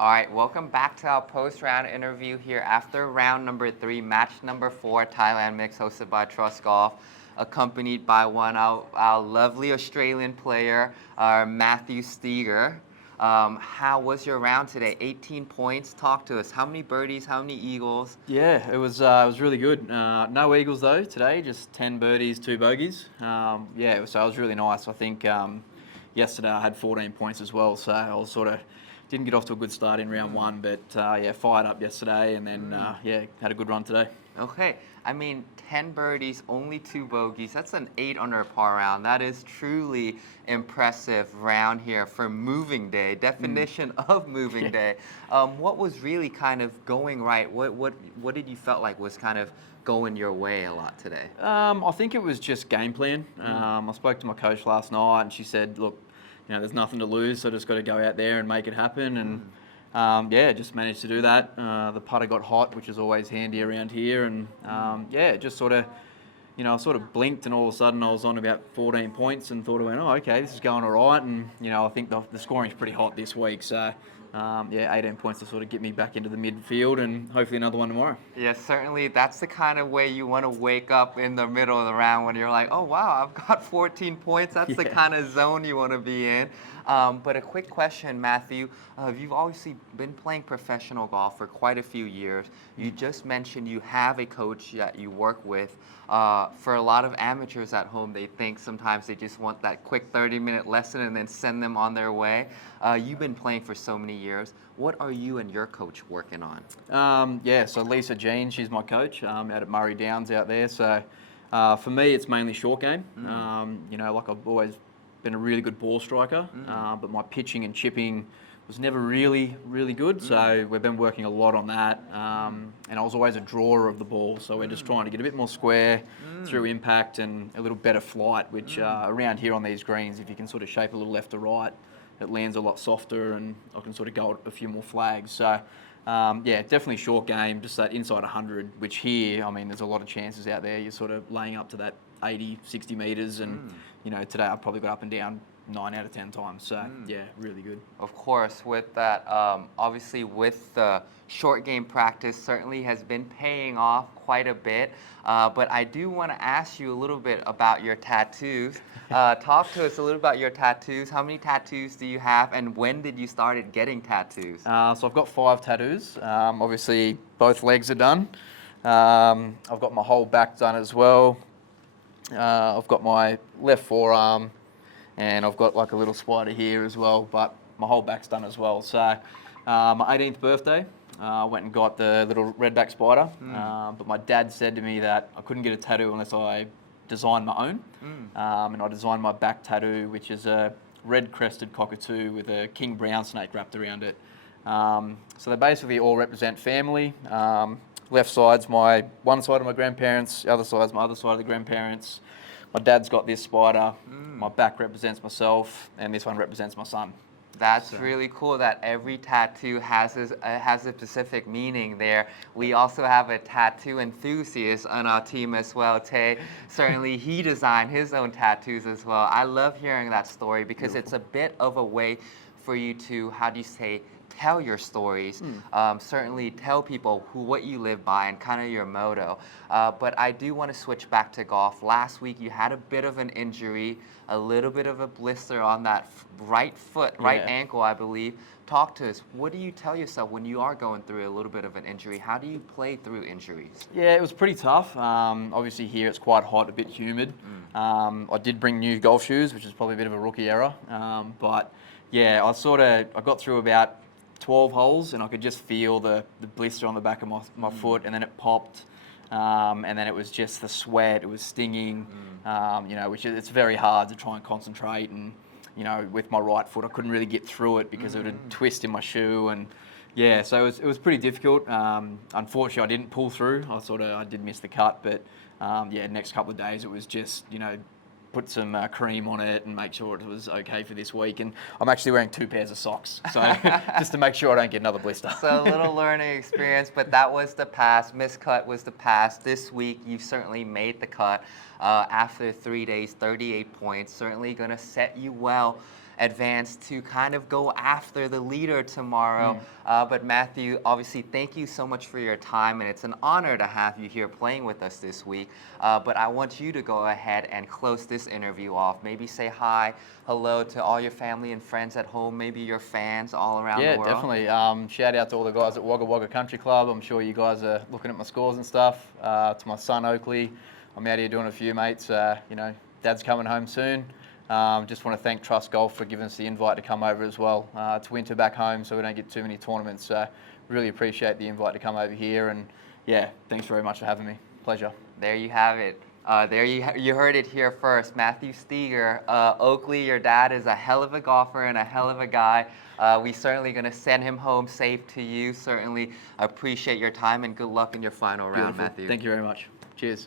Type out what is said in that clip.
All right, welcome back to our post-round interview here after round number 3, match number 4, Thailand mix hosted by Trustgolf, accompanied by our lovely Australian player, Matthew Steger. How was your round today? 18 points. Talk to us. How many birdies? How many eagles? Yeah, it was really good. No eagles though today, just 10 birdies, 2 bogeys. It was really nice. I think yesterday I had 14 points as well, so I was didn't get off to a good start in round 1, but fired up yesterday and then had a good run today. Okay, I mean 10 birdies, only 2 bogeys. That's an 8 under par round. That is truly impressive round here for moving day. Definition of moving day. What was really kind of going right? What did you felt like was kind of going your way a lot today? I think it was just game plan. I spoke to my coach last night and she said, look, there's nothing to lose, so I just got to go out there and make it happen. And just managed to do that. The putter got hot, which is always handy around here. And just I sort of blinked and all of a sudden I was on about 14 points and thought, okay, this is going all right. And, I think the scoring's pretty hot this week. So, 18 points to sort of get me back into the midfield and hopefully another one tomorrow. Yes, certainly. That's the kind of way you want to wake up in the middle of the round when you're like, oh, wow, I've got 14 points. That's the kind of zone you want to be in. But a quick question, Matthew. You've obviously been playing professional golf for quite a few years. You just mentioned you have a coach that you work with. For a lot of amateurs at home, they think sometimes they just want that quick 30-minute lesson and then send them on their way. You've been playing for so many years. What are you and your coach working on? So Lisa Jean, she's my coach out at Murray Downs out there. So for me, it's mainly short game. I've always been a really good ball striker, but my pitching and chipping was never really, really good. So we've been working a lot on that. And I was always a drawer of the ball. So we're just trying to get a bit more square through impact and a little better flight, which around here on these greens, if you can sort of shape a little left to right, it lands a lot softer and I can sort of go a few more flags. So definitely short game, just that inside 100, which here, there's a lot of chances out there. You're sort of laying up to that 80, 60 metres and, today I probably got up and down 9 out of 10 times. So, really good. Of course, with that, obviously with the short game practice certainly has been paying off quite a bit. But I do want to ask you a little bit about your tattoos. Talk to us a little about your tattoos. How many tattoos do you have and when did you start getting tattoos? So I've got 5 tattoos. Obviously, both legs are done. I've got my whole back done as well. I've got my left forearm and I've got like a little spider here as well, but my whole back's done as well. So my 18th birthday, I went and got the little redback spider, but my dad said to me that I couldn't get a tattoo unless I designed my own. And I designed my back tattoo, which is a red-crested cockatoo with a king brown snake wrapped around it. So they basically all represent family. Left side's one side of my grandparents, the other side's my other side of the grandparents. My dad's got this spider, my back represents myself, and this one represents my son. That's really cool that every tattoo has a specific meaning there. We also have a tattoo enthusiast on our team as well, Tay. Certainly he designed his own tattoos as well. I love hearing that story because it's a bit of a way for you to, tell your stories, certainly tell people what you live by and kind of your motto. But I do want to switch back to golf. Last week you had a bit of an injury, a little bit of a blister on that right foot, right ankle, I believe. Talk to us. What do you tell yourself when you are going through a little bit of an injury? How do you play through injuries? Yeah, it was pretty tough. Obviously here it's quite hot, a bit humid. I did bring new golf shoes, which is probably a bit of a rookie error. But yeah, I got through about 12 holes and I could just feel the blister on the back of my foot, and then it popped, and then it was just the sweat, it was stinging, which it's very hard to try and concentrate, and with my right foot I couldn't really get through it because it would twist in my shoe, and so it was pretty difficult. Unfortunately I didn't pull through. I did miss the cut, but next couple of days it was just put some cream on it and make sure it was okay for this week. And I'm actually wearing 2 pairs of socks, so just to make sure I don't get another blister. So a little learning experience, but that was the past. Miscut was the past. This week, you've certainly made the cut. After 3 days, 38 points, certainly going to set you well advance to kind of go after the leader tomorrow. But Matthew, obviously, thank you so much for your time, and it's an honor to have you here playing with us this week. But I want you to go ahead and close this interview off. Maybe say hi, hello to all your family and friends at home, maybe your fans all around Yeah, the world. definitely. Shout out to all the guys at Wagga Wagga Country Club. I'm sure you guys are looking at my scores and stuff. To my son Oakley, I'm out here doing a few mates. You know, Dad's coming home soon. Just want to thank Trustgolf for giving us the invite to come over as well. It's winter back home, so we don't get too many tournaments. Really appreciate the invite to come over here, and yeah, thanks very much for having me. Pleasure. There you have it. You heard it here first. Matthew Steger, Oakley, your dad is a hell of a golfer and a hell of a guy. We certainly going to send him home safe to you. Certainly appreciate your time and good luck in your final round, Beautiful. Matthew. Thank you very much. Cheers.